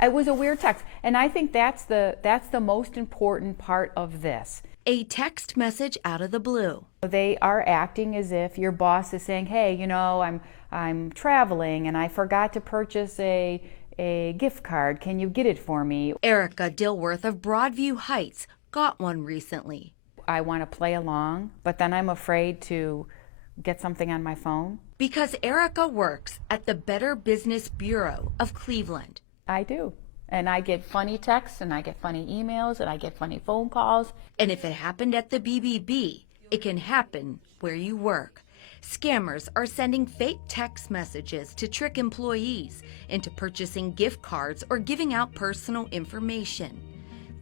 It was a weird text, and I think that's the most important part of this. A text message out of the blue. They are acting as if your boss is saying, hey, you know, I'm traveling and I forgot to purchase a gift card. Can you get it for me? Erica Dilworth of Broadview Heights got one recently. I want to play along, but then I'm afraid to get something on my phone. Because Erica works at the Better Business Bureau of Cleveland. I do. And I get funny texts, and I get funny emails, and I get funny phone calls. And if it happened at the BBB, it can happen where you work. Scammers are sending fake text messages to trick employees into purchasing gift cards or giving out personal information.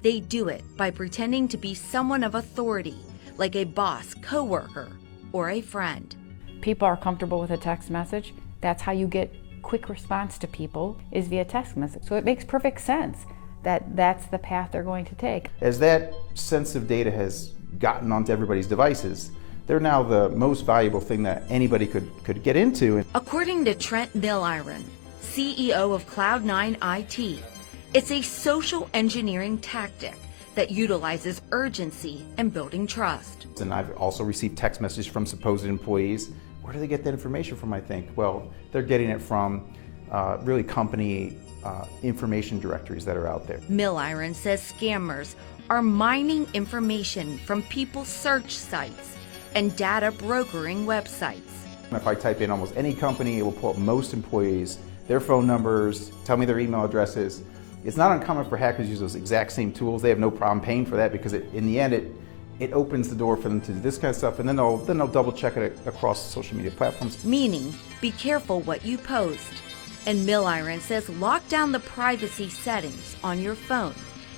They do it by pretending to be someone of authority, like a boss, coworker, or a friend. People are comfortable with a text message. That's how you get quick response to people, is via text message. So it makes perfect sense that that's the path they're going to take. As that sensitive data has gotten onto everybody's devices, they're now the most valuable thing that anybody could get into. According to Trent Milliron, CEO of Cloud9 IT, it's a social engineering tactic that utilizes urgency and building trust. And I've also received text messages from supposed employees. Where do they get that information from, I think? Well, they're getting it from really company information directories that are out there. Milliron says scammers are mining information from people's search sites and data brokering websites. If I type in almost any company, it will pull up most employees, their phone numbers, tell me their email addresses. It's not uncommon for hackers to use those exact same tools. They have no problem paying for that because in the end it opens the door for them to do this kind of stuff, and then they'll double check it across social media platforms. Meaning, be careful what you post. And Milliron says lock down the privacy settings on your phone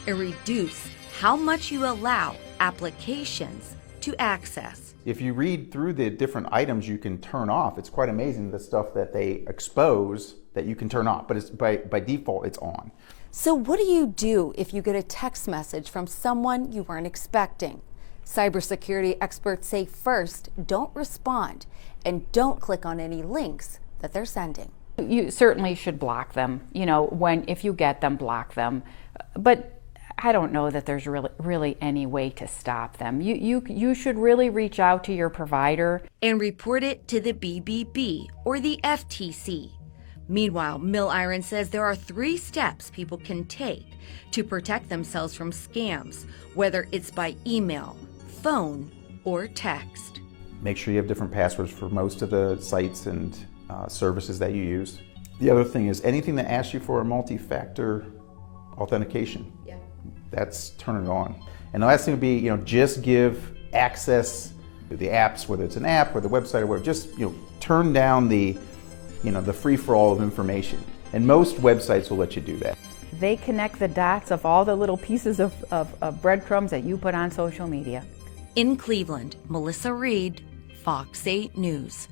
and reduce how much you allow applications to access. If you read through the different items you can turn off, it's quite amazing the stuff that they expose that you can turn off, but it's by default it's on. So what do you do if you get a text message from someone you weren't expecting? Cybersecurity experts say first, don't respond and don't click on any links that they're sending. You certainly should block them. You know, if you get them, block them. But I don't know that there's really any way to stop them. You should really reach out to your provider and report it to the BBB or the FTC. Meanwhile, Milliron says there are 3 steps people can take to protect themselves from scams, whether it's by email, phone, or text. Make sure you have different passwords for most of the sites and services that you use. The other thing is anything that asks you for a multi-factor authentication. Yeah. That's turn it on. And the last thing would be, just give access to the apps, whether it's an app or the website or whatever. Just turn down the free-for-all of information. And most websites will let you do that. They connect the dots of all the little pieces of breadcrumbs that you put on social media. In Cleveland, Melissa Reid, Fox 8 News.